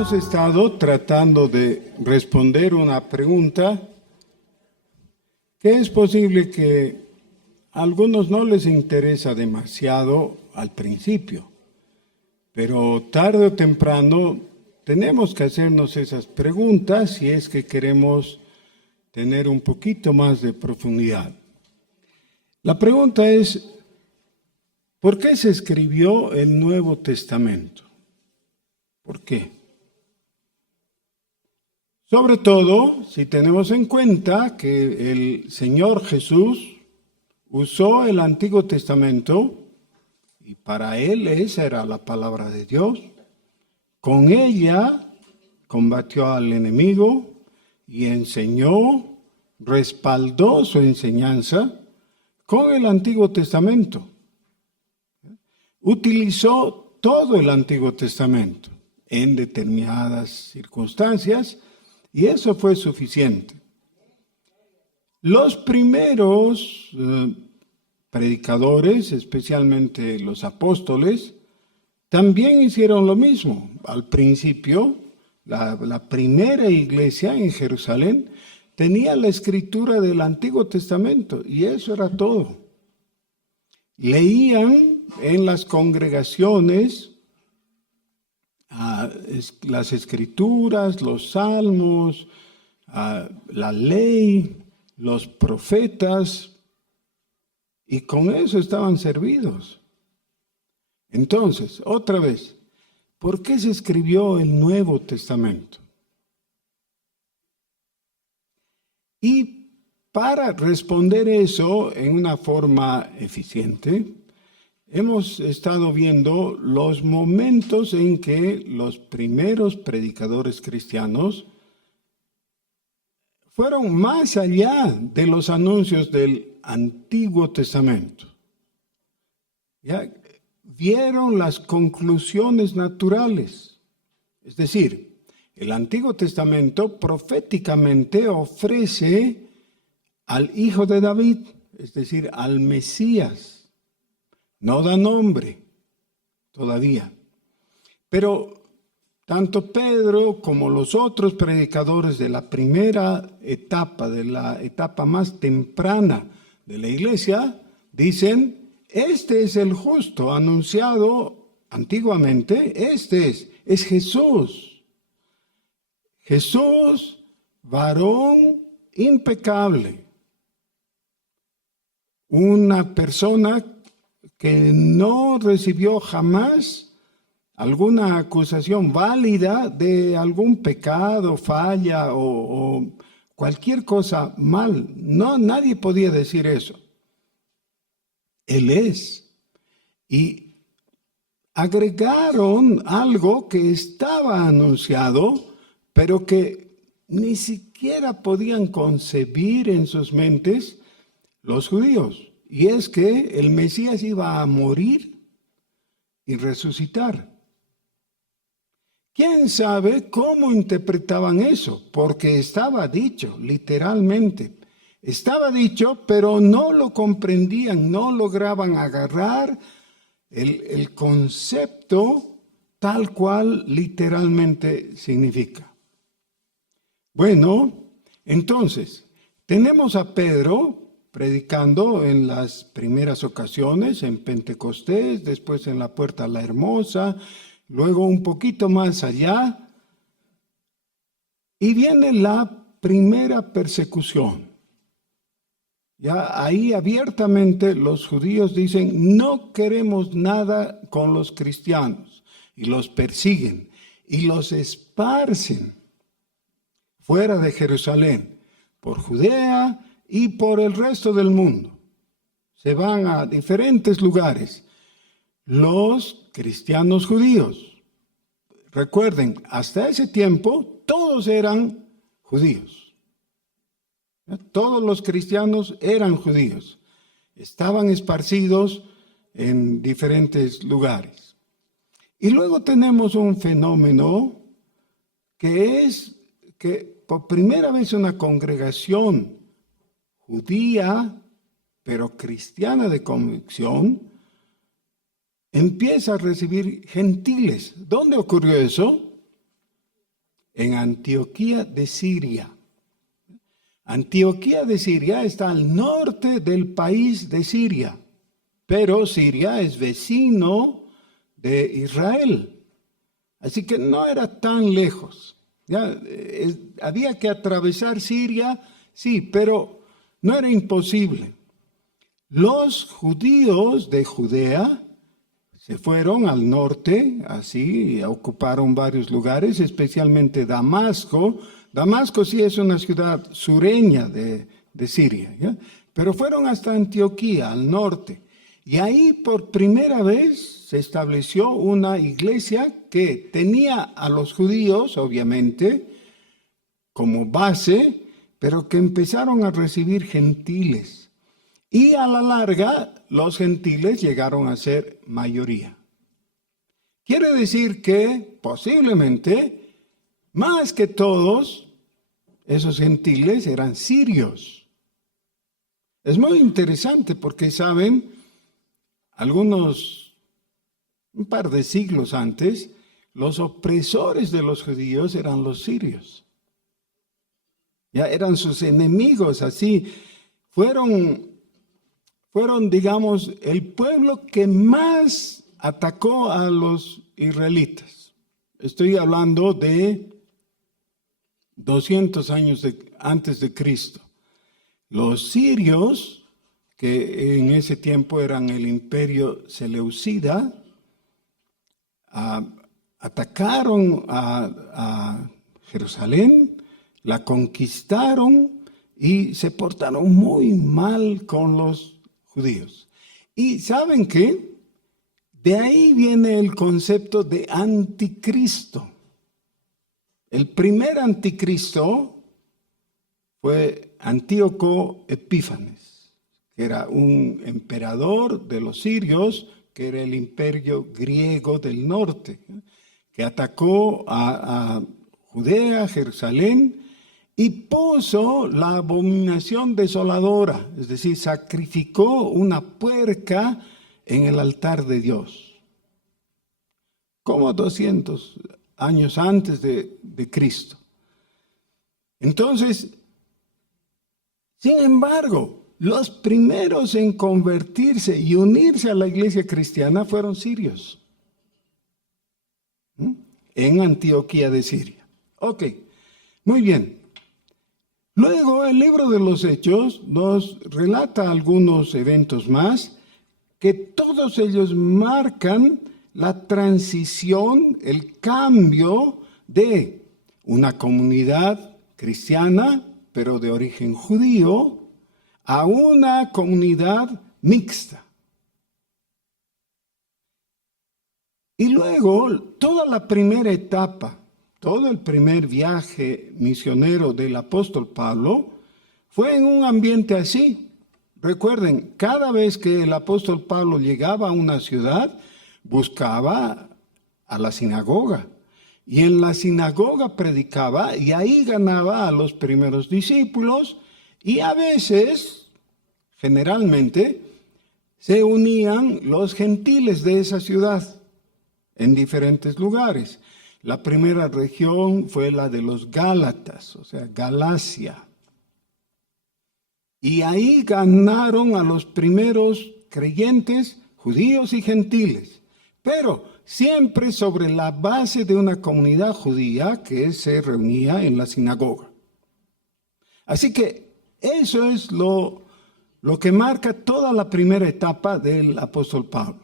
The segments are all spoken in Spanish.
Hemos estado tratando de responder una pregunta que es posible que a algunos no les interesa demasiado al principio, pero tarde o temprano tenemos que hacernos esas preguntas si es que queremos tener un poquito más de profundidad. La pregunta es, ¿por qué se escribió el Nuevo Testamento? ¿Por qué? Sobre todo, si tenemos en cuenta que el Señor Jesús usó el Antiguo Testamento y para Él esa era la palabra de Dios. Con ella combatió al enemigo y enseñó, respaldó su enseñanza con el Antiguo Testamento. Utilizó todo el Antiguo Testamento en determinadas circunstancias y eso fue suficiente. Los primeros predicadores, especialmente los apóstoles, también hicieron lo mismo. Al principio, la primera iglesia en Jerusalén tenía la escritura del Antiguo Testamento y eso era todo. Leían en las congregaciones las escrituras, los salmos, la ley, los profetas, y con eso estaban servidos. Entonces, otra vez, ¿por qué se escribió el Nuevo Testamento? Y para responder eso en una forma eficiente, hemos estado viendo los momentos en que los primeros predicadores cristianos fueron más allá de los anuncios del Antiguo Testamento. ¿Ya? Vieron las conclusiones naturales. Es decir, el Antiguo Testamento proféticamente ofrece al Hijo de David, es decir, al Mesías. No da nombre todavía. Pero tanto Pedro como los otros predicadores de la primera etapa, de la etapa más temprana de la iglesia, dicen, este es el justo anunciado antiguamente, es Jesús. Jesús, varón impecable. Una persona que no recibió jamás alguna acusación válida de algún pecado, falla o cualquier cosa mal. No, nadie podía decir eso. Él es. Y agregaron algo que estaba anunciado, pero que ni siquiera podían concebir en sus mentes los judíos. Y es que el Mesías iba a morir y resucitar. ¿Quién sabe cómo interpretaban eso? Porque estaba dicho, literalmente. Estaba dicho, pero no lo comprendían, no lograban agarrar el concepto tal cual literalmente significa. Bueno, entonces, tenemos a Pedro predicando en las primeras ocasiones, en Pentecostés, después en la Puerta a la Hermosa, luego un poquito más allá, y viene la primera persecución. Ya ahí abiertamente los judíos dicen, no queremos nada con los cristianos, y los persiguen, y los esparcen fuera de Jerusalén, por Judea y por el resto del mundo. Se van a diferentes lugares. Los cristianos judíos, recuerden, hasta ese tiempo todos eran judíos. Todos los cristianos eran judíos. Estaban esparcidos en diferentes lugares. Y luego tenemos un fenómeno que es que por primera vez una congregación judía, pero cristiana de convicción, empieza a recibir gentiles. ¿Dónde ocurrió eso? en Antioquía de Siria. Antioquía de Siria está al norte del país de Siria, pero Siria es vecino de Israel. Así que no era tan lejos. Había que atravesar Siria, sí, pero no era imposible. Los judíos de Judea se fueron al norte, así, ocuparon varios lugares, especialmente Damasco. Damasco sí es una ciudad sureña de Siria, ¿ya? Pero fueron hasta Antioquía, al norte. Y ahí por primera vez se estableció una iglesia que tenía a los judíos, obviamente, como base, pero que empezaron a recibir gentiles. Y a la larga, los gentiles llegaron a ser mayoría. Quiere decir que posiblemente, más que todos, esos gentiles eran sirios. Es muy interesante porque, ¿saben? Un par de siglos antes, los opresores de los judíos eran los sirios. Ya eran sus enemigos, así. Fueron, digamos, el pueblo que más atacó a los israelitas. Estoy hablando de 200 años antes de Cristo. Los sirios, que en ese tiempo eran el imperio seleucida, atacaron a Jerusalén, la conquistaron y se portaron muy mal con los judíos. Y ¿saben qué? De ahí viene el concepto de anticristo. El primer anticristo fue Antíoco Epífanes, que era un emperador de los sirios, que era el imperio griego del norte, que atacó a Judea, Jerusalén, y puso la abominación desoladora, es decir, sacrificó una puerca en el altar de Dios, como 200 años antes de Cristo. Entonces, sin embargo, los primeros en convertirse y unirse a la iglesia cristiana fueron sirios, en Antioquía de Siria. Ok, muy bien. Luego el libro de los Hechos nos relata algunos eventos más que todos ellos marcan la transición, el cambio de una comunidad cristiana, pero de origen judío, a una comunidad mixta. Y luego, toda la primera etapa, todo el primer viaje misionero del apóstol Pablo fue en un ambiente así. Recuerden, cada vez que el apóstol Pablo llegaba a una ciudad, buscaba a la sinagoga. Y en la sinagoga predicaba y ahí ganaba a los primeros discípulos. Y a veces, generalmente, se unían los gentiles de esa ciudad en diferentes lugares. La primera región fue la de los Gálatas, o sea, Galacia. Y ahí ganaron a los primeros creyentes, judíos y gentiles, pero siempre sobre la base de una comunidad judía que se reunía en la sinagoga. Así que eso es lo que marca toda la primera etapa del apóstol Pablo.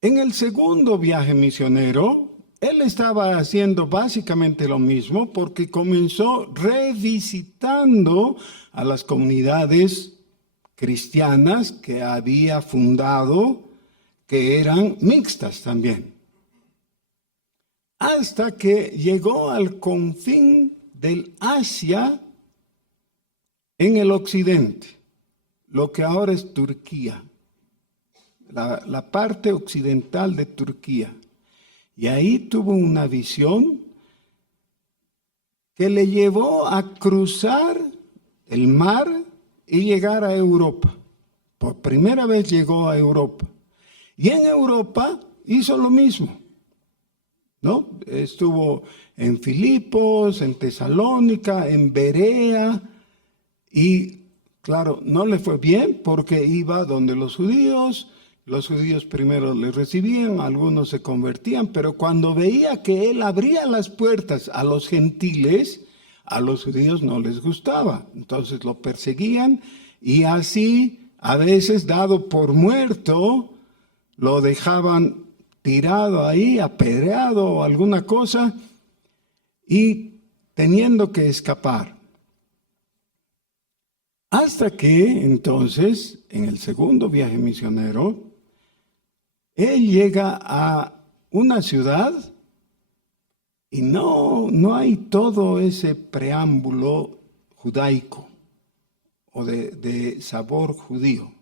En el segundo viaje misionero, él estaba haciendo básicamente lo mismo porque comenzó revisitando a las comunidades cristianas que había fundado, que eran mixtas también. Hasta que llegó al confín del Asia en el occidente, lo que ahora es Turquía, la parte occidental de Turquía. Y ahí tuvo una visión que le llevó a cruzar el mar y llegar a Europa. Por primera vez llegó a Europa. Y en Europa hizo lo mismo. ¿no? Estuvo en Filipos, en Tesalónica, en Berea, y claro, no le fue bien porque iba donde los judíos primero le recibían, algunos se convertían, pero cuando veía que él abría las puertas a los gentiles, a los judíos no les gustaba, entonces lo perseguían y así, a veces dado por muerto, lo dejaban tirado ahí, apedreado o alguna cosa, y teniendo que escapar. Hasta que entonces, en el segundo viaje misionero, él llega a una ciudad y no hay todo ese preámbulo judaico o de sabor judío.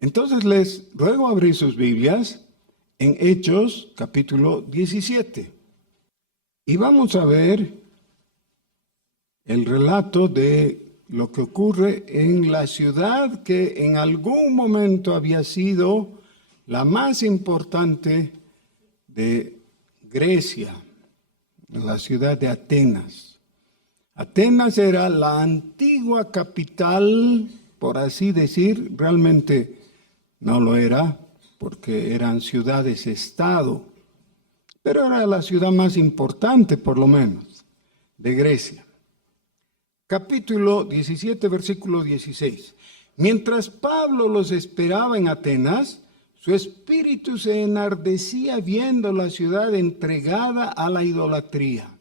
Entonces les ruego abrir sus Biblias en Hechos capítulo 17. Y vamos a ver el relato de lo que ocurre en la ciudad que en algún momento había sido la más importante de Grecia, la ciudad de Atenas. Atenas era la antigua capital, por así decir, realmente no lo era, porque eran ciudades-estado, pero era la ciudad más importante, por lo menos, de Grecia. Capítulo 17, versículo 16. Mientras Pablo los esperaba en Atenas, su espíritu se enardecía viendo la ciudad entregada a la idolatría.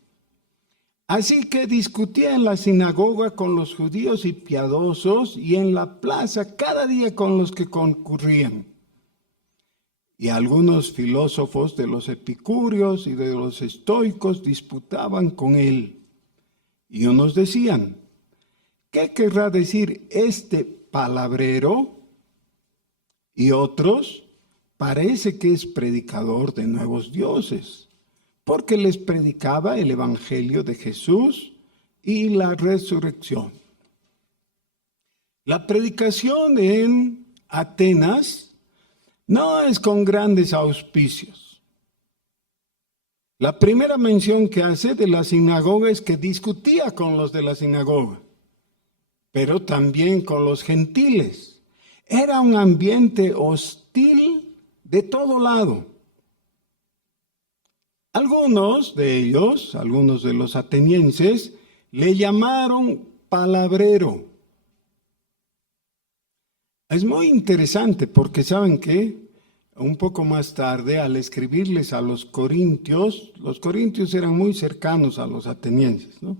Así que discutía en la sinagoga con los judíos y piadosos y en la plaza cada día con los que concurrían. Y algunos filósofos de los epicúreos y de los estoicos disputaban con él. Y unos decían, ¿qué querrá decir este palabrero? Y otros, parece que es predicador de nuevos dioses, porque les predicaba el evangelio de Jesús y la resurrección. La predicación en Atenas no es con grandes auspicios. La primera mención que hace de la sinagoga es que discutía con los de la sinagoga, pero también con los gentiles. Era un ambiente hostil de todo lado. Algunos de ellos, algunos de los atenienses, le llamaron palabrero. Es muy interesante porque saben que un poco más tarde, al escribirles a los corintios eran muy cercanos a los atenienses, ¿no?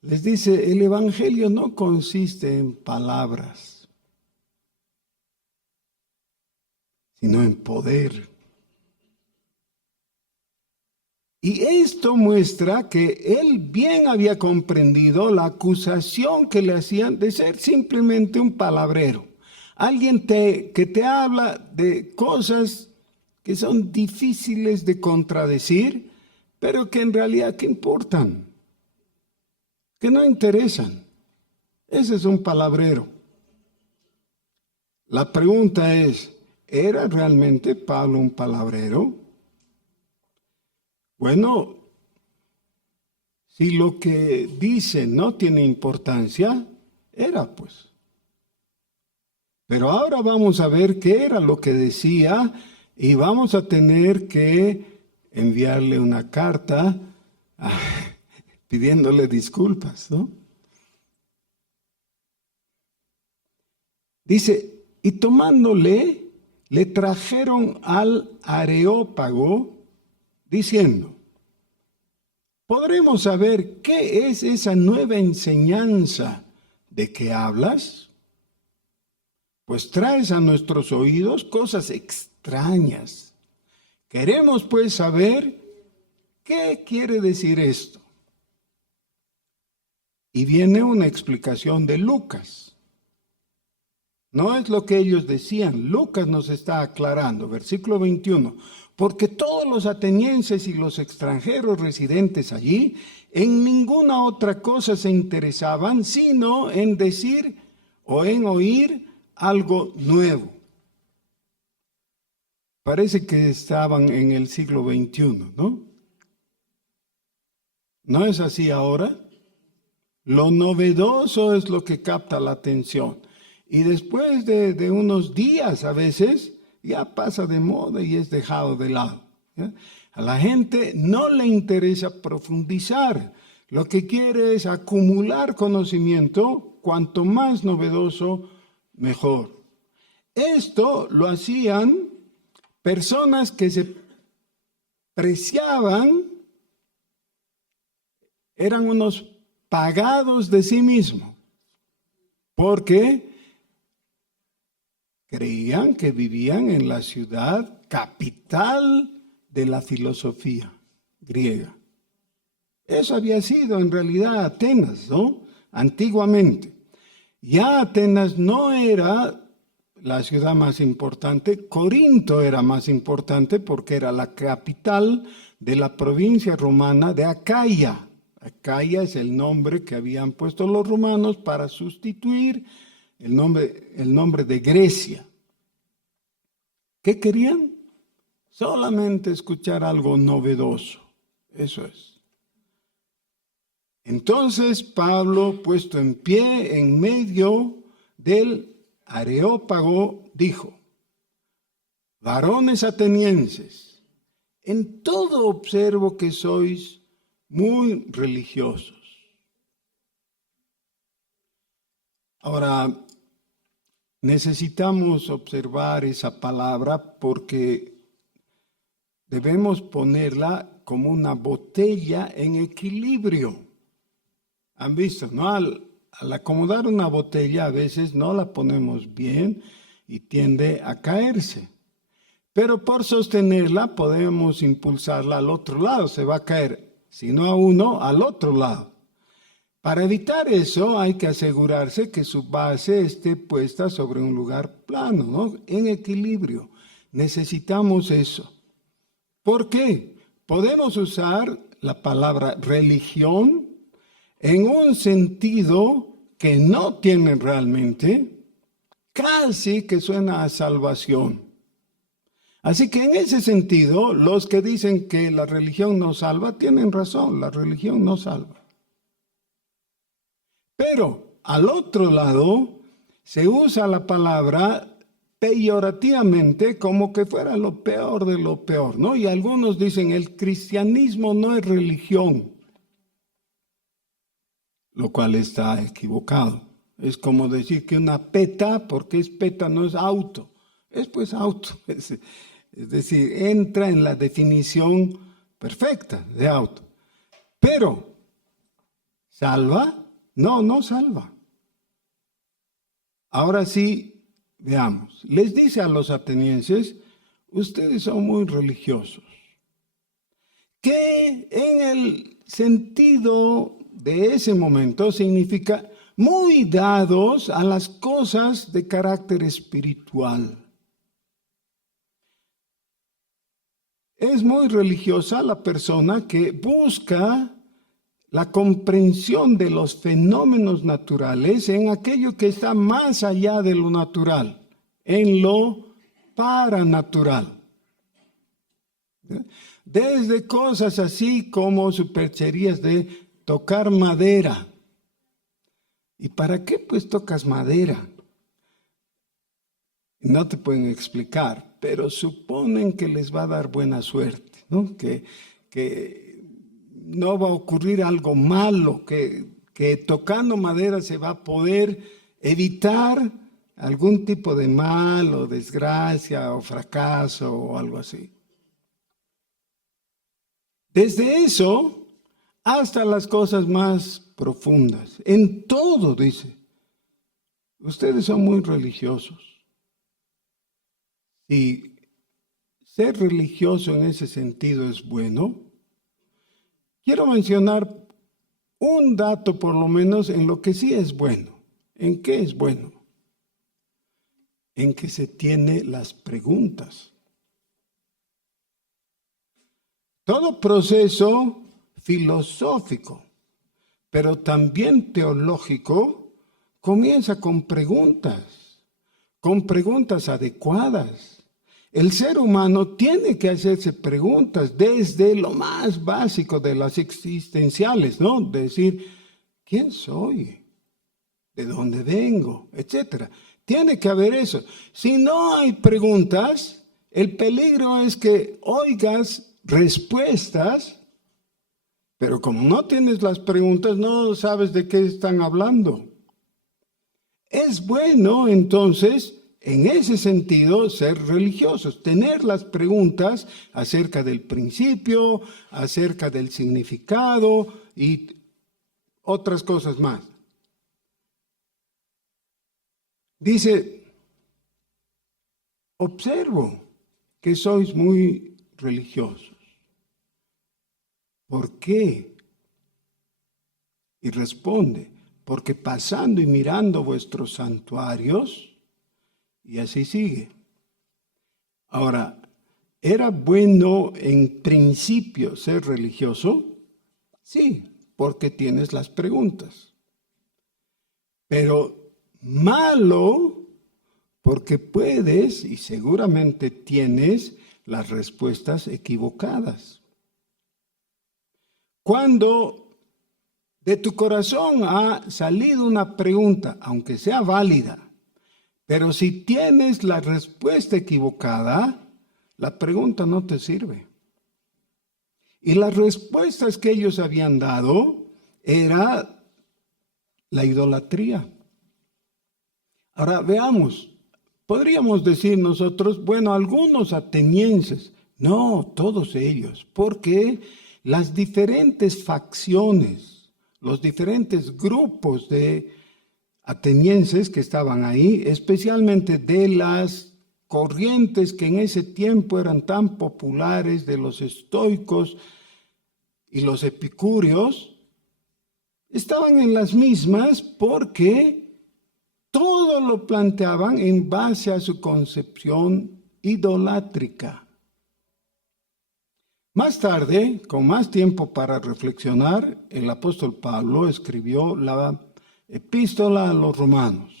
Les dice, el evangelio no consiste en palabras, sino en poder. Y esto muestra que él bien había comprendido la acusación que le hacían de ser simplemente un palabrero. Alguien que te habla de cosas que son difíciles de contradecir, pero que en realidad ¿qué importan? Que no interesan. Ese es un palabrero. La pregunta es, ¿era realmente Pablo un palabrero? Bueno, si lo que dice no tiene importancia, era pues. Pero ahora vamos a ver qué era lo que decía y vamos a tener que enviarle una carta pidiéndole disculpas, ¿no? Dice, y tomándole, le trajeron al Areópago, diciendo, ¿podremos saber qué es esa nueva enseñanza de que hablas? Pues traes a nuestros oídos cosas extrañas. Queremos pues saber qué quiere decir esto. Y viene una explicación de Lucas. No es lo que ellos decían. Lucas nos está aclarando, versículo 21. Porque todos los atenienses y los extranjeros residentes allí en ninguna otra cosa se interesaban, sino en decir o en oír algo nuevo. Parece que estaban en el siglo XXI, ¿no? ¿No es así ahora? Lo novedoso es lo que capta la atención. Y después de unos días a veces ya pasa de moda y es dejado de lado, ¿ya? A la gente no le interesa profundizar. Lo que quiere es acumular conocimiento, cuanto más novedoso, mejor. Esto lo hacían personas que se preciaban, eran unos pagados de sí mismos, porque creían que vivían en la ciudad capital de la filosofía griega. Eso había sido en realidad Atenas, ¿no? Antiguamente. Ya Atenas no era la ciudad más importante, Corinto era más importante porque era la capital de la provincia romana de Acaya. Acaya es el nombre que habían puesto los romanos para sustituir el nombre de Grecia. ¿Qué querían? Solamente escuchar algo novedoso. Eso es. Entonces Pablo, puesto en pie en medio del Areópago, dijo: varones atenienses, en todo observo que sois muy religiosos. Ahora, necesitamos observar esa palabra porque debemos ponerla como una botella en equilibrio. ¿Han visto? ¿No? Al acomodar una botella a veces no la ponemos bien y tiende a caerse. Pero por sostenerla podemos impulsarla al otro lado, se va a caer, si no a uno, al otro lado. Para evitar eso hay que asegurarse que su base esté puesta sobre un lugar plano, ¿no? En equilibrio. Necesitamos eso. ¿Por qué? Podemos usar la palabra religión en un sentido que no tiene realmente, casi que suena a salvación. Así que en ese sentido, los que dicen que la religión no salva, tienen razón, la religión no salva. Pero al otro lado, se usa la palabra peyorativamente como que fuera lo peor de lo peor, ¿no? Y algunos dicen, el cristianismo no es religión, lo cual está equivocado. Es como decir que una peta, porque es peta, no es auto. Es pues auto, es decir, entra en la definición perfecta de auto. Pero, ¿salva? No, no salva. Ahora sí, veamos. Les dice a los atenienses, ustedes son muy religiosos. Que en el sentido de ese momento significa muy dados a las cosas de carácter espiritual. Es muy religiosa la persona que busca la comprensión de los fenómenos naturales en aquello que está más allá de lo natural, en lo paranatural. Desde cosas así como supercherías de tocar madera. ¿Y para qué pues tocas madera? No te pueden explicar, pero suponen que les va a dar buena suerte, ¿no? Que no va a ocurrir algo malo, que tocando madera se va a poder evitar algún tipo de mal o desgracia o fracaso o algo así. Desde eso hasta las cosas más profundas, en todo, dice, ustedes son muy religiosos. Y ser religioso en ese sentido es bueno. Quiero mencionar un dato por lo menos en lo que sí es bueno. ¿En qué es bueno? En que se tiene las preguntas. Todo proceso filosófico, pero también teológico, comienza con preguntas adecuadas. El ser humano tiene que hacerse preguntas desde lo más básico de las existenciales, ¿no? Decir, ¿quién soy? ¿De dónde vengo? Etcétera. Tiene que haber eso. Si no hay preguntas, el peligro es que oigas respuestas, pero como no tienes las preguntas, no sabes de qué están hablando. Es bueno, entonces, en ese sentido, ser religiosos, tener las preguntas acerca del principio, acerca del significado y otras cosas más. Dice, observo que sois muy religiosos. ¿Por qué? Y responde, porque pasando y mirando vuestros santuarios, y así sigue. Ahora, ¿era bueno en principio ser religioso? Sí, porque tienes las preguntas. Pero malo porque puedes y seguramente tienes las respuestas equivocadas. Cuando de tu corazón ha salido una pregunta, aunque sea válida, pero si tienes la respuesta equivocada, la pregunta no te sirve. Y las respuestas que ellos habían dado era la idolatría. Ahora veamos, podríamos decir nosotros, bueno, algunos atenienses, no, todos ellos, porque las diferentes facciones, los diferentes grupos de atenienses que estaban ahí, especialmente de las corrientes que en ese tiempo eran tan populares, de los estoicos y los epicúreos, estaban en las mismas porque todo lo planteaban en base a su concepción idolátrica. Más tarde, con más tiempo para reflexionar, el apóstol Pablo escribió la epístola a los romanos.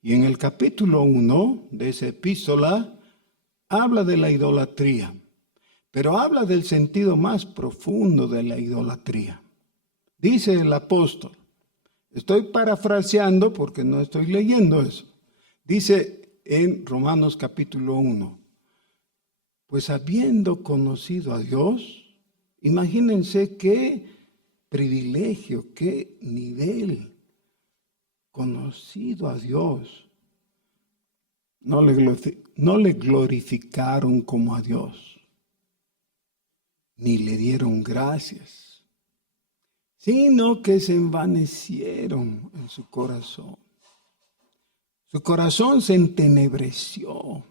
Y en el capítulo 1 de esa epístola habla de la idolatría, pero habla del sentido más profundo de la idolatría. Dice el apóstol, estoy parafraseando porque no estoy leyendo eso. Dice en Romanos capítulo 1, pues habiendo conocido a Dios, imagínense qué privilegio, qué nivel, conocido a Dios. No le glorificaron como a Dios, ni le dieron gracias, sino que se envanecieron en su corazón. Su corazón se entenebreció.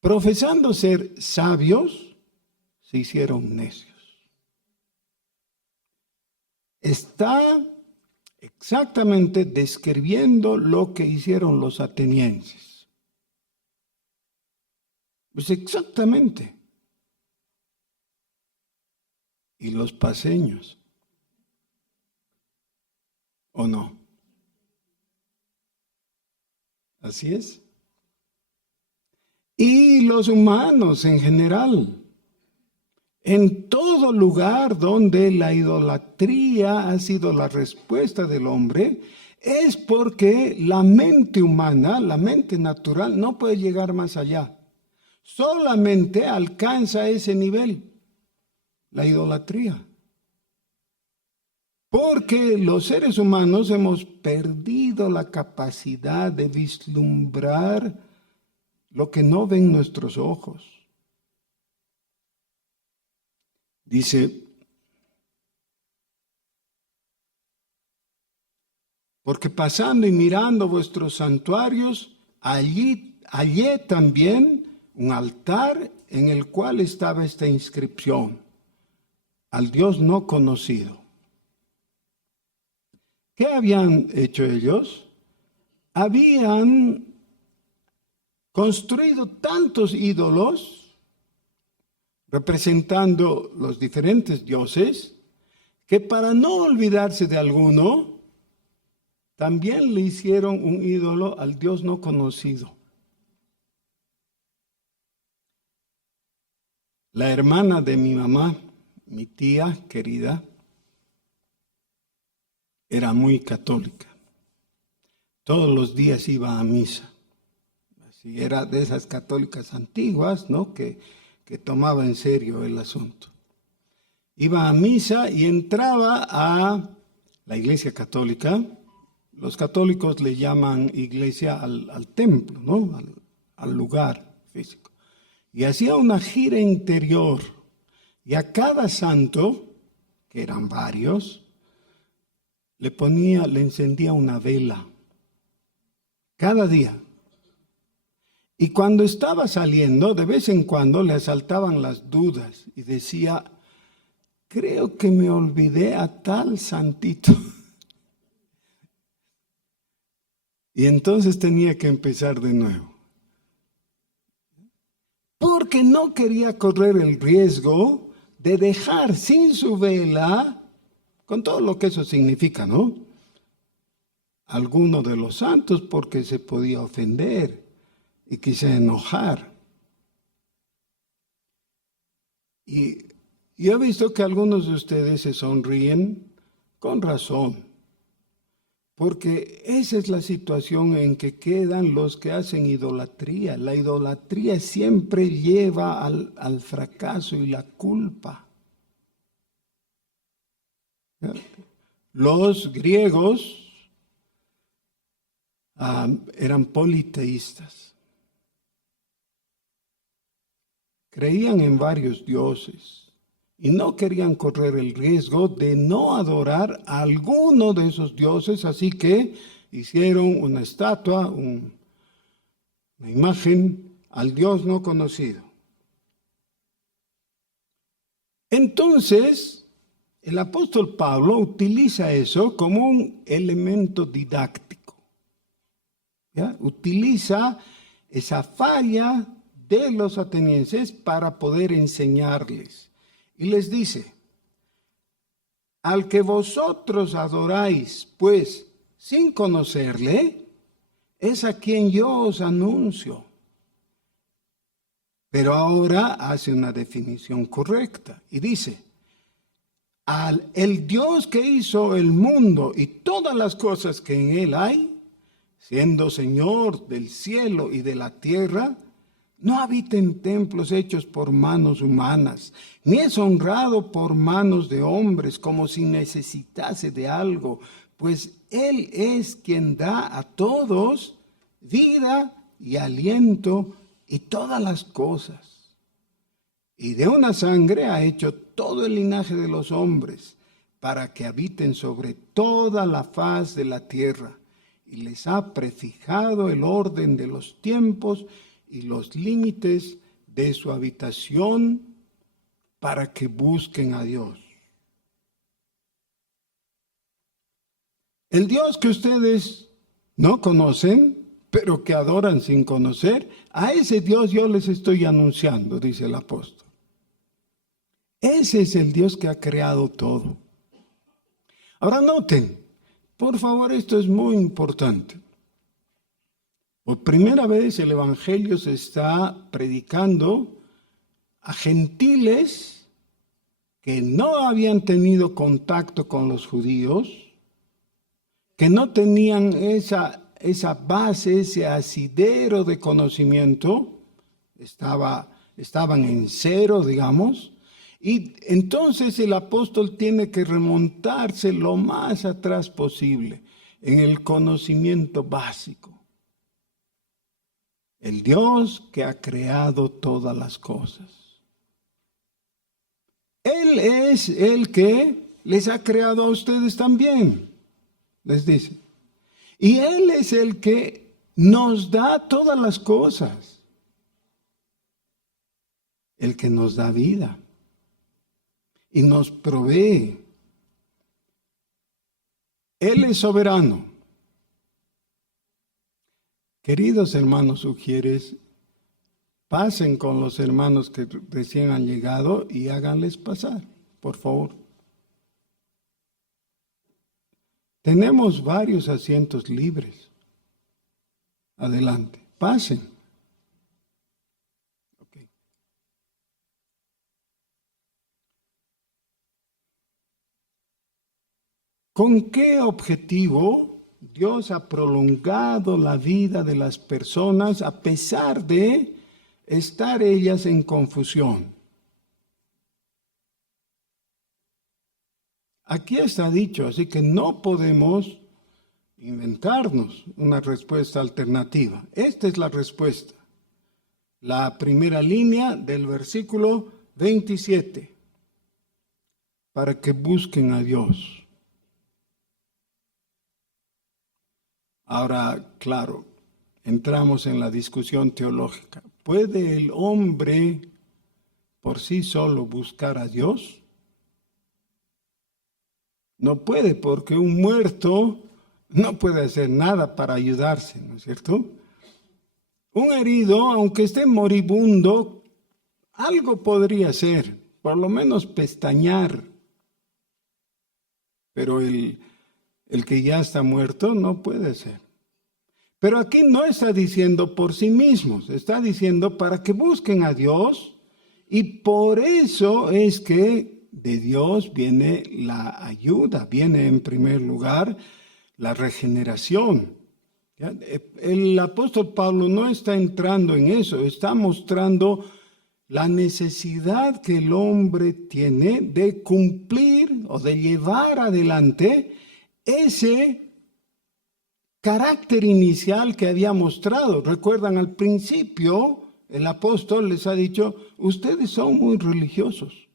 Profesando ser sabios, se hicieron necios. Está exactamente describiendo lo que hicieron los atenienses. Pues exactamente. Y los paceños, ¿o no? Así es. Y los humanos en general. En todo lugar donde la idolatría ha sido la respuesta del hombre, es porque la mente humana, la mente natural, no puede llegar más allá. Solamente alcanza ese nivel, la idolatría. Porque los seres humanos hemos perdido la capacidad de vislumbrar lo que no ven nuestros ojos. Dice, porque pasando y mirando vuestros santuarios, hallé también un altar en el cual estaba esta inscripción, al Dios no conocido. ¿Qué habían hecho ellos? Habían construido tantos ídolos representando los diferentes dioses, que para no olvidarse de alguno, también le hicieron un ídolo al Dios no conocido. La hermana de mi mamá, mi tía querida, era muy católica. Todos los días iba a misa. Así era de esas católicas antiguas, ¿no? Que tomaba en serio el asunto. Iba a misa y entraba a la iglesia católica. Los católicos le llaman iglesia al templo, ¿no? Al lugar físico. Y hacía una gira interior. Y a cada santo, que eran varios, le encendía una vela. Cada día. Y cuando estaba saliendo, de vez en cuando le asaltaban las dudas y decía, creo que me olvidé a tal santito. Y entonces tenía que empezar de nuevo. Porque no quería correr el riesgo de dejar sin su vela, con todo lo que eso significa, ¿no? Alguno de los santos porque se podía ofender y quise enojar. Y yo he visto que algunos de ustedes se sonríen con razón, porque esa es la situación en que quedan los que hacen idolatría. La idolatría siempre lleva al fracaso y la culpa. Los griegos eran politeístas. Creían en varios dioses y no querían correr el riesgo de no adorar a alguno de esos dioses, así que hicieron una estatua, una imagen al Dios no conocido. Entonces, el apóstol Pablo utiliza eso como un elemento didáctico. ¿Ya? Utiliza esa falla de los atenienses para poder enseñarles. Y les dice, al que vosotros adoráis, pues, sin conocerle, es a quien yo os anuncio. Pero ahora hace una definición correcta y dice, el Dios que hizo el mundo y todas las cosas que en él hay, siendo Señor del cielo y de la tierra, no habita en templos hechos por manos humanas, ni es honrado por manos de hombres como si necesitase de algo, pues Él es quien da a todos vida y aliento y todas las cosas. Y de una sangre ha hecho todo el linaje de los hombres, para que habiten sobre toda la faz de la tierra, y les ha prefijado el orden de los tiempos y los límites de su habitación para que busquen a Dios. El Dios que ustedes no conocen, pero que adoran sin conocer, a ese Dios yo les estoy anunciando, dice el apóstol. Ese es el Dios que ha creado todo. Ahora noten, por favor, esto es muy importante. Por primera vez el Evangelio se está predicando a gentiles que no habían tenido contacto con los judíos, que no tenían esa base, ese asidero de conocimiento, estaban en cero, digamos, y entonces el apóstol tiene que remontarse lo más atrás posible en el conocimiento básico. El Dios que ha creado todas las cosas. Él es el que les ha creado a ustedes también, les dice. Y Él es el que nos da todas las cosas. El que nos da vida y nos provee. Él es soberano. Queridos hermanos sugieres, pasen con los hermanos que recién han llegado y háganles pasar, por favor. Tenemos varios asientos libres. Adelante, pasen. Okay. ¿Con qué objetivo Dios ha prolongado la vida de las personas a pesar de estar ellas en confusión? Aquí está dicho, así que no podemos inventarnos una respuesta alternativa. Esta es la respuesta. La primera línea del versículo 27. Para que busquen a Dios. Ahora, claro, entramos en la discusión teológica. ¿Puede el hombre por sí solo buscar a Dios? No puede, porque un muerto no puede hacer nada para ayudarse, ¿no es cierto? Un herido, aunque esté moribundo, algo podría hacer, por lo menos pestañear. Pero el que ya está muerto no puede ser. Pero aquí no está diciendo por sí mismos, está diciendo para que busquen a Dios, y por eso es que de Dios viene la ayuda, viene en primer lugar la regeneración. El apóstol Pablo no está entrando en eso, está mostrando la necesidad que el hombre tiene de cumplir o de llevar adelante ese carácter inicial que había mostrado. Recuerdan, al principio el apóstol les ha dicho, ustedes son muy religiosos.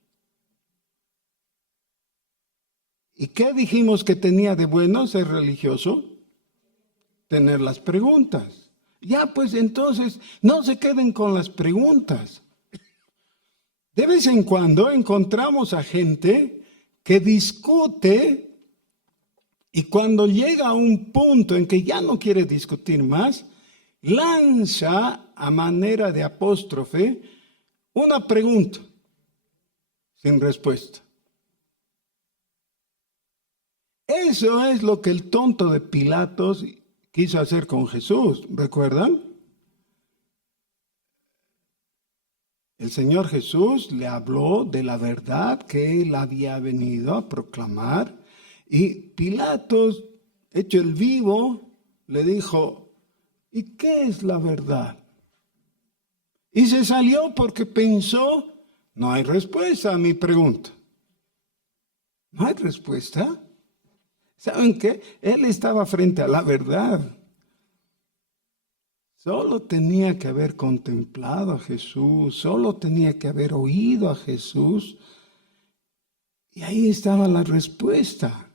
¿Y qué dijimos que tenía de bueno ser religioso? Tener las preguntas. Ya, pues entonces, no se queden con las preguntas. De vez en cuando encontramos a gente que discute y cuando llega a un punto en que ya no quiere discutir más, lanza a manera de apóstrofe una pregunta sin respuesta. Eso es lo que el tonto de Pilatos quiso hacer con Jesús, ¿recuerdan? El Señor Jesús le habló de la verdad que él había venido a proclamar, y Pilatos, hecho el vivo, le dijo, ¿y qué es la verdad? Y se salió porque pensó, no hay respuesta a mi pregunta. ¿No hay respuesta? ¿Saben qué? Él estaba frente a la verdad. Solo tenía que haber contemplado a Jesús, solo tenía que haber oído a Jesús, y ahí estaba la respuesta.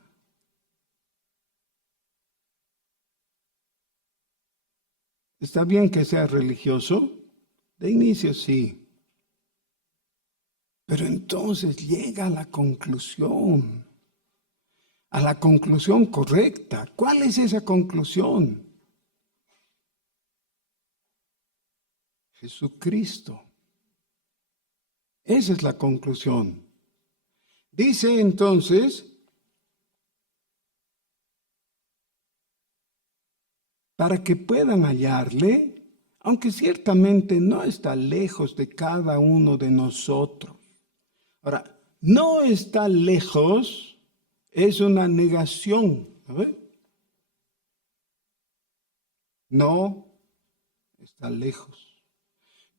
¿Está bien que sea religioso? De inicio sí. Pero entonces llega a la conclusión correcta. ¿Cuál es esa conclusión? Jesucristo. Esa es la conclusión. Dice entonces, para que puedan hallarle, aunque ciertamente no está lejos de cada uno de nosotros. Ahora, no está lejos es una negación. No está lejos.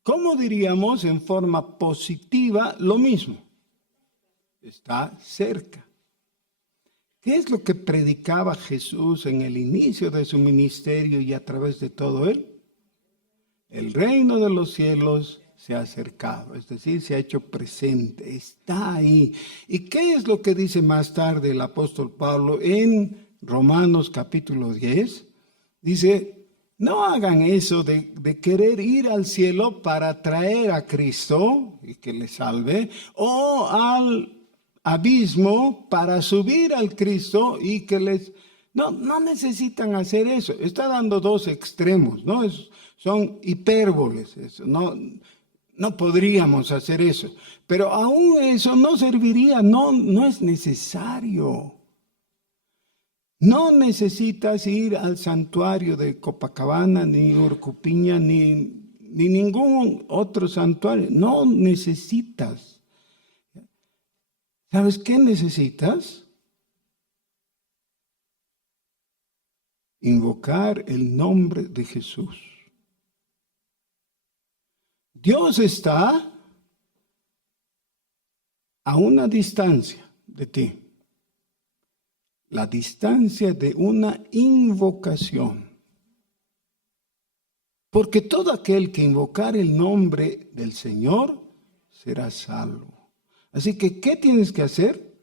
¿Cómo diríamos en forma positiva lo mismo? Está cerca. ¿Qué es lo que predicaba Jesús en el inicio de su ministerio y a través de todo él? El reino de los cielos se ha acercado, es decir, se ha hecho presente, está ahí. ¿Y qué es lo que dice más tarde el apóstol Pablo en Romanos capítulo 10? Dice, no hagan eso de querer ir al cielo para traer a Cristo y que les salve, o al abismo para subir al Cristo y que les... No necesitan hacer eso. Está dando dos extremos, ¿no? Son hipérboles. Eso. No podríamos hacer eso. Pero aún eso no serviría, no es necesario. No necesitas ir al santuario de Copacabana, ni Urcupiña, ni ningún otro santuario. No necesitas. ¿Sabes qué necesitas? invocar el nombre de Jesús. Dios está a una distancia de ti. La distancia de una invocación. Porque todo aquel que invocar el nombre del Señor será salvo. Así que, ¿qué tienes que hacer?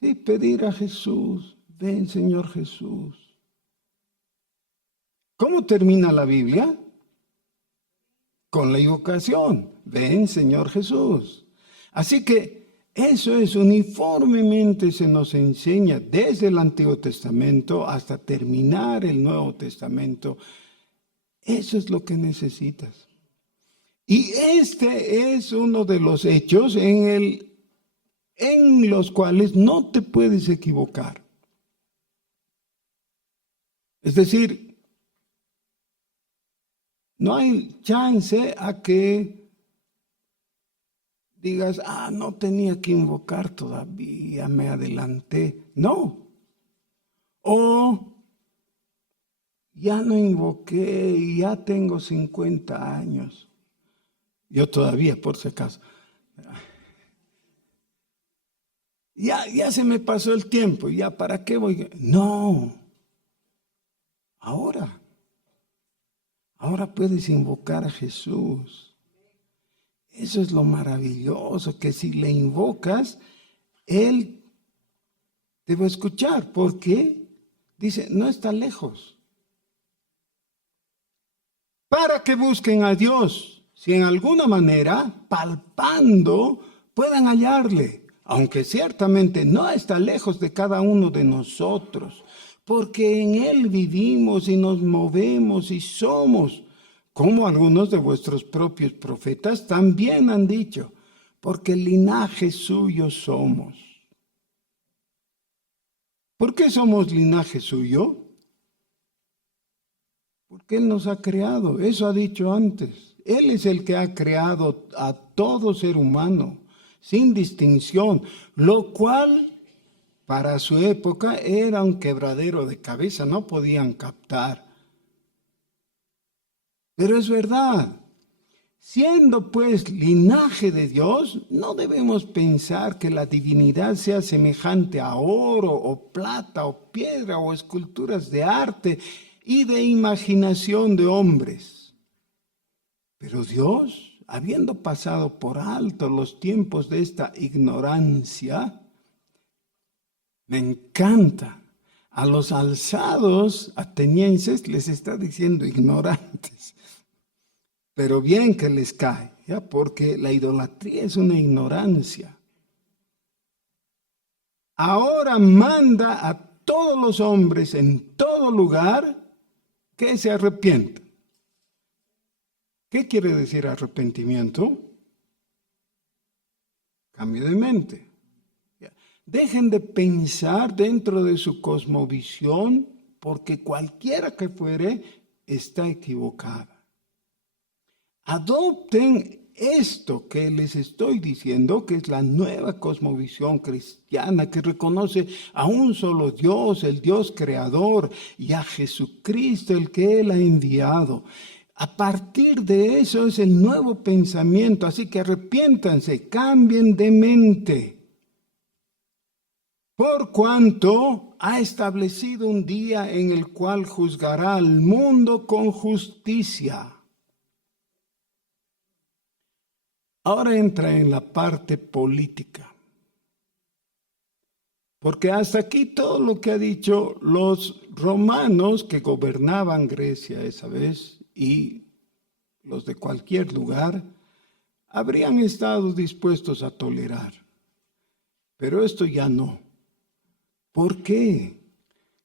Sí, pedir a Jesús. Ven, Señor Jesús. ¿Cómo termina la Biblia? Con la invocación. Ven, Señor Jesús. Así que eso es uniformemente se nos enseña desde el Antiguo Testamento hasta terminar el Nuevo Testamento. Eso es lo que necesitas. Y este es uno de los hechos en los cuales no te puedes equivocar. Es decir, no hay chance a que digas, no tenía que invocar todavía, me adelanté. No. O ya no invoqué y ya tengo 50 años. Yo todavía, por si acaso. Ya se me pasó el tiempo, ya para qué voy. No. Ahora puedes invocar a Jesús. Eso es lo maravilloso, que si le invocas, Él te va a escuchar. ¿Por qué? Dice, no está lejos. Para que busquen a Dios, si en alguna manera, palpando, puedan hallarle, aunque ciertamente no está lejos de cada uno de nosotros, porque en Él vivimos y nos movemos y somos, como algunos de vuestros propios profetas también han dicho, porque el linaje suyo somos. ¿Por qué somos linaje suyo? Porque Él nos ha creado, eso ha dicho antes. Él es el que ha creado a todo ser humano, sin distinción, lo cual para su época era un quebradero de cabeza, no podían captar. Pero es verdad, siendo pues linaje de Dios, no debemos pensar que la divinidad sea semejante a oro o plata o piedra o esculturas de arte y de imaginación de hombres. Pero Dios, habiendo pasado por alto los tiempos de esta ignorancia, me encanta, a los alzados atenienses les está diciendo ignorantes. Pero bien que les cae, ¿ya? Porque la idolatría es una ignorancia. Ahora manda a todos los hombres en todo lugar que se arrepientan. ¿Qué quiere decir arrepentimiento? Cambio de mente. ¿Ya? Dejen de pensar dentro de su cosmovisión, porque cualquiera que fuere está equivocada. Adopten esto que les estoy diciendo, que es la nueva cosmovisión cristiana, que reconoce a un solo Dios, el Dios creador, y a Jesucristo, el que Él ha enviado. A partir de eso es el nuevo pensamiento, así que arrepiéntanse, cambien de mente. Por cuanto ha establecido un día en el cual juzgará al mundo con justicia. Ahora entra en la parte política, porque hasta aquí todo lo que ha dicho los romanos que gobernaban Grecia esa vez y los de cualquier lugar, habrían estado dispuestos a tolerar. Pero esto ya no. ¿Por qué?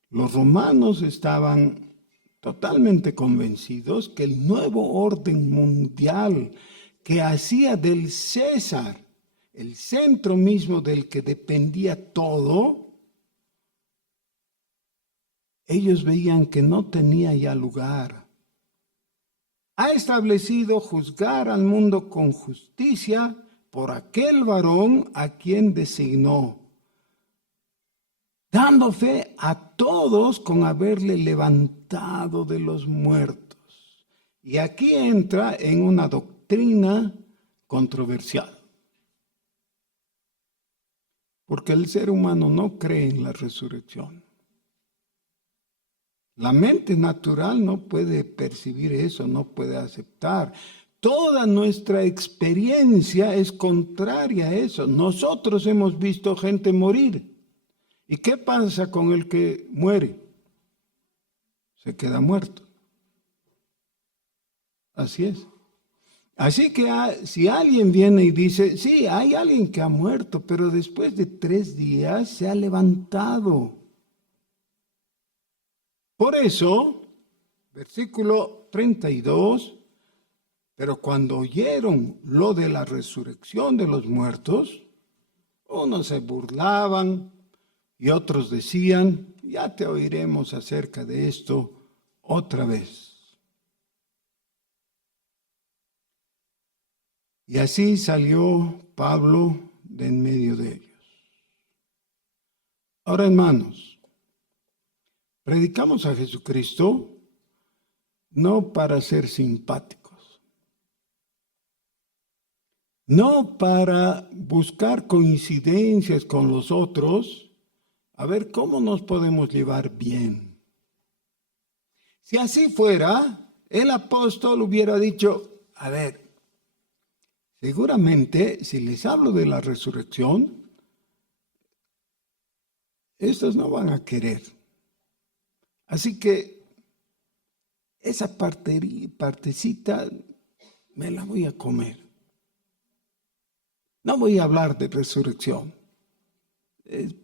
Los romanos estaban totalmente convencidos que el nuevo orden mundial que hacía del César el centro mismo del que dependía todo, ellos veían que no tenía ya lugar. Ha establecido juzgar al mundo con justicia por aquel varón a quien designó. dando fe a todos con haberle levantado de los muertos. Y aquí entra en una doctrina controversial, porque el ser humano no cree en la resurrección. La mente natural no puede percibir eso, no puede aceptar. Toda nuestra experiencia es contraria a eso. Nosotros hemos visto gente morir. ¿Y qué pasa con el que muere? Se queda muerto. Así es. Así que si alguien viene y dice, sí, hay alguien que ha muerto, pero después de 3 días se ha levantado. Por eso, versículo 32, pero cuando oyeron lo de la resurrección de los muertos, unos se burlaban y otros decían, ya te oiremos acerca de esto otra vez. Y así salió Pablo de en medio de ellos. Ahora, hermanos, predicamos a Jesucristo no para ser simpáticos, no para buscar coincidencias con los otros, a ver cómo nos podemos llevar bien. Si así fuera, el apóstol hubiera dicho, a ver, seguramente si les hablo de la resurrección, estos no van a querer. Así que esa partecita me la voy a comer. No voy a hablar de resurrección,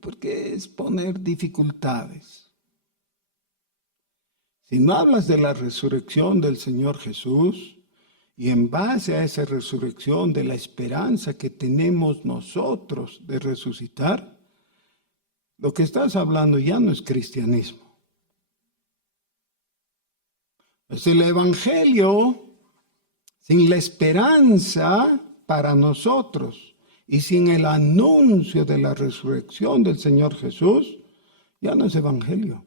porque es poner dificultades. Si no hablas de la resurrección del Señor Jesús, y en base a esa resurrección de la esperanza que tenemos nosotros de resucitar, lo que estás hablando ya no es cristianismo. Es el Evangelio sin la esperanza para nosotros y sin el anuncio de la resurrección del Señor Jesús, ya no es Evangelio.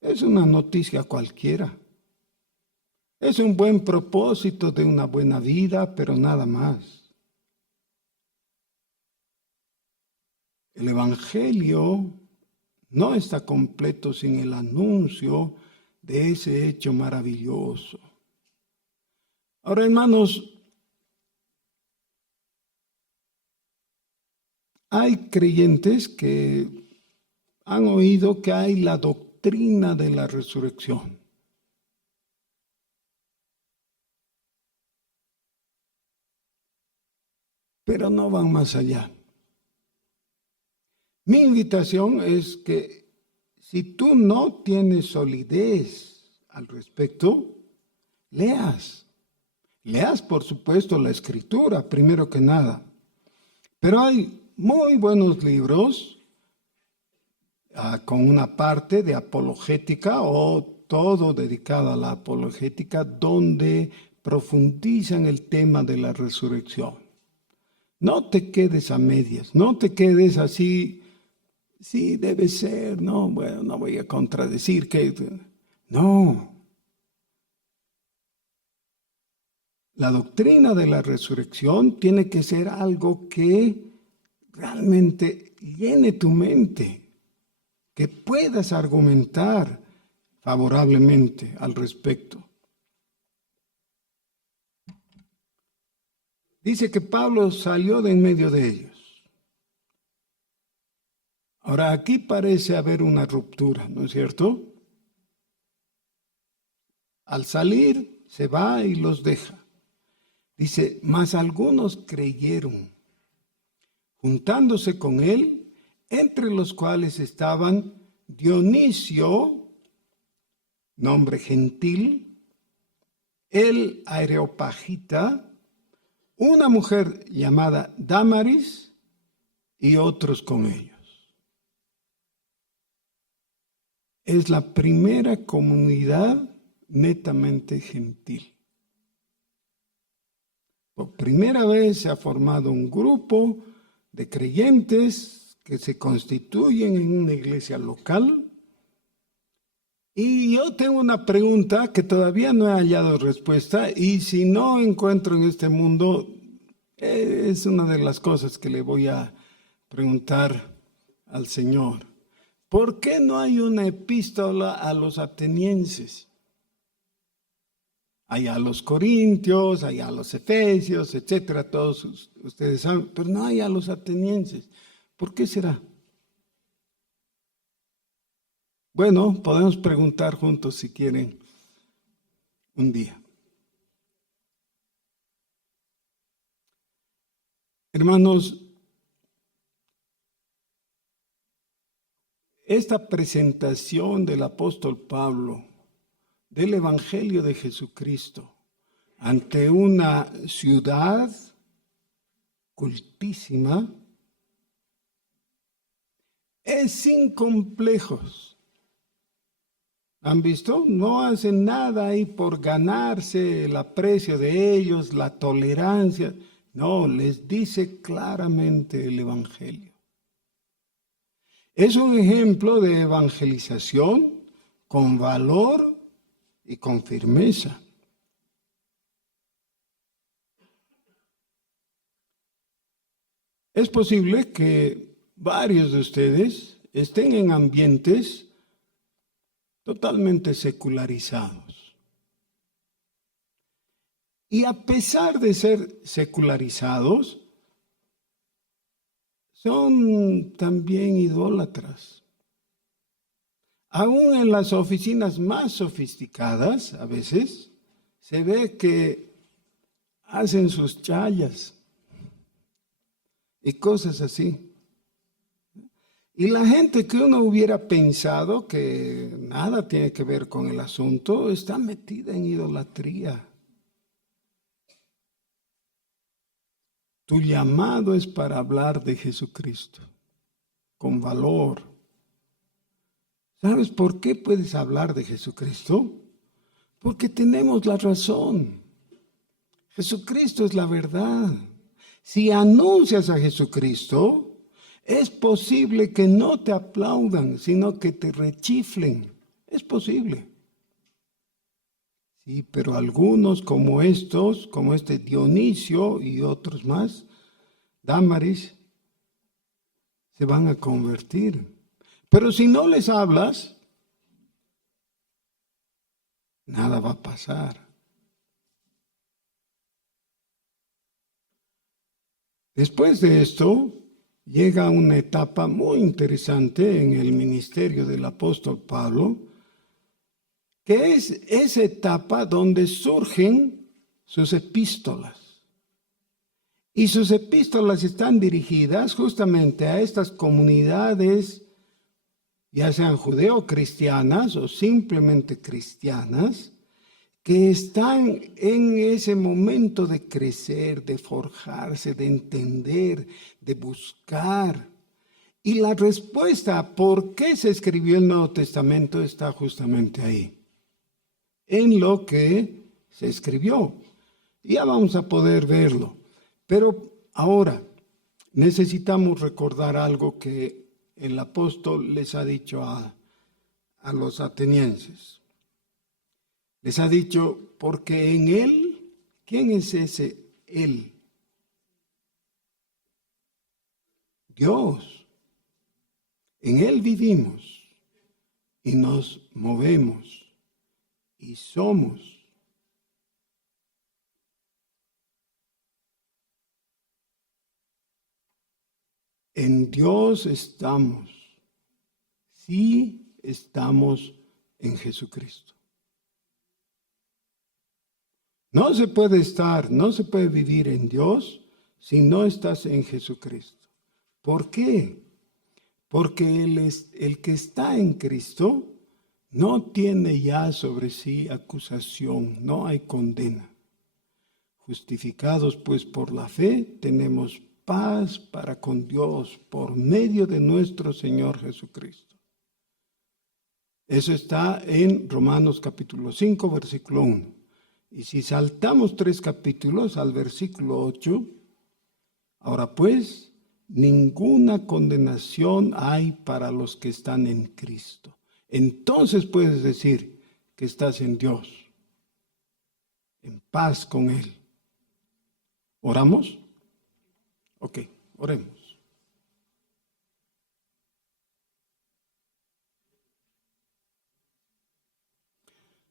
Es una noticia cualquiera. Es un buen propósito de una buena vida, pero nada más. El Evangelio no está completo sin el anuncio de ese hecho maravilloso. Ahora, hermanos, hay creyentes que han oído que hay la doctrina de la resurrección. Pero no van más allá. Mi invitación es que si tú no tienes solidez al respecto, leas. Leas, por supuesto, la Escritura, primero que nada. Pero hay muy buenos libros con una parte de apologética o todo dedicado a la apologética donde profundizan el tema de la resurrección. No te quedes a medias, no te quedes así, sí, debe ser, no, bueno, no voy a contradecir que... No. La doctrina de la resurrección tiene que ser algo que realmente llene tu mente, que puedas argumentar favorablemente al respecto. Dice que Pablo salió de en medio de ellos. Ahora, aquí parece haber una ruptura, ¿no es cierto? Al salir, se va y los deja. Dice, mas algunos creyeron, juntándose con él, entre los cuales estaban Dionisio, nombre gentil, el Areopagita, una mujer llamada Dámaris y otros con ellos. Es la primera comunidad netamente gentil. Por primera vez se ha formado un grupo de creyentes que se constituyen en una iglesia local. Y yo tengo una pregunta que todavía no he hallado respuesta, y si no encuentro en este mundo, es una de las cosas que le voy a preguntar al Señor. ¿Por qué no hay una epístola a los atenienses? Hay a los corintios, hay a los efesios, etcétera, todos ustedes saben, pero no hay a los atenienses. ¿Por qué será? Bueno, podemos preguntar juntos si quieren un día. Hermanos, esta presentación del apóstol Pablo del Evangelio de Jesucristo ante una ciudad cultísima es sin complejos. ¿Han visto? No hacen nada ahí por ganarse el aprecio de ellos, la tolerancia. No, les dice claramente el Evangelio. Es un ejemplo de evangelización con valor y con firmeza. Es posible que varios de ustedes estén en ambientes totalmente secularizados. Y a pesar de ser secularizados, son también idólatras. Aún en las oficinas más sofisticadas, a veces, se ve que hacen sus chayas y cosas así. Y la gente que uno hubiera pensado que nada tiene que ver con el asunto, está metida en idolatría. Tu llamado es para hablar de Jesucristo, con valor. ¿Sabes por qué puedes hablar de Jesucristo? Porque tenemos la razón. Jesucristo es la verdad. Si anuncias a Jesucristo, es posible que no te aplaudan, sino que te rechiflen. Es posible. Sí, pero algunos como estos, como este Dionisio y otros más, Dámaris, se van a convertir. Pero si no les hablas, nada va a pasar. Después de esto, llega una etapa muy interesante en el ministerio del apóstol Pablo, que es esa etapa donde surgen sus epístolas. Y sus epístolas están dirigidas justamente a estas comunidades, ya sean judeo-cristianas o simplemente cristianas, que están en ese momento de crecer, de forjarse, de entender, de buscar. Y la respuesta a por qué se escribió el Nuevo Testamento está justamente ahí, en lo que se escribió. Ya vamos a poder verlo. Pero ahora necesitamos recordar algo que el apóstol les ha dicho a los atenienses. Les ha dicho, porque en Él, ¿quién es ese Él? Dios. En Él vivimos y nos movemos y somos. En Dios estamos. Sí estamos en Jesucristo. No se puede estar, no se puede vivir en Dios si no estás en Jesucristo. ¿Por qué? Porque el que está en Cristo no tiene ya sobre sí acusación, no hay condena. Justificados pues por la fe, tenemos paz para con Dios por medio de nuestro Señor Jesucristo. Eso está en Romanos capítulo 5, versículo 1. Y si saltamos 3 capítulos al versículo 8, ahora pues, ninguna condenación hay para los que están en Cristo. Entonces puedes decir que estás en Dios, en paz con Él. ¿Oramos? Ok, oremos.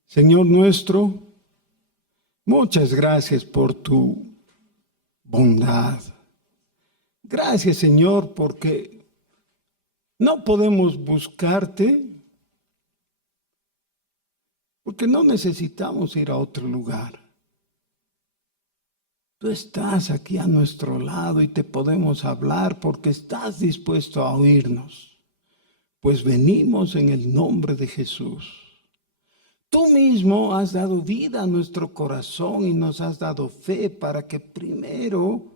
Señor nuestro, muchas gracias por tu bondad. Gracias, Señor, porque no podemos buscarte, porque no necesitamos ir a otro lugar. Tú estás aquí a nuestro lado y te podemos hablar porque estás dispuesto a oírnos. Pues venimos en el nombre de Jesús. Tú mismo has dado vida a nuestro corazón y nos has dado fe para que primero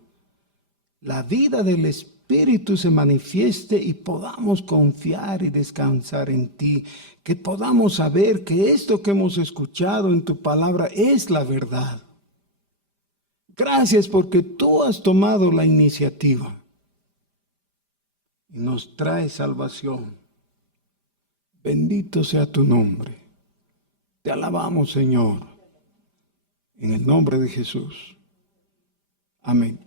la vida del Espíritu se manifieste y podamos confiar y descansar en ti, que podamos saber que esto que hemos escuchado en tu palabra es la verdad. Gracias porque tú has tomado la iniciativa y nos traes salvación. Bendito sea tu nombre. Te alabamos, Señor, en el nombre de Jesús. Amén.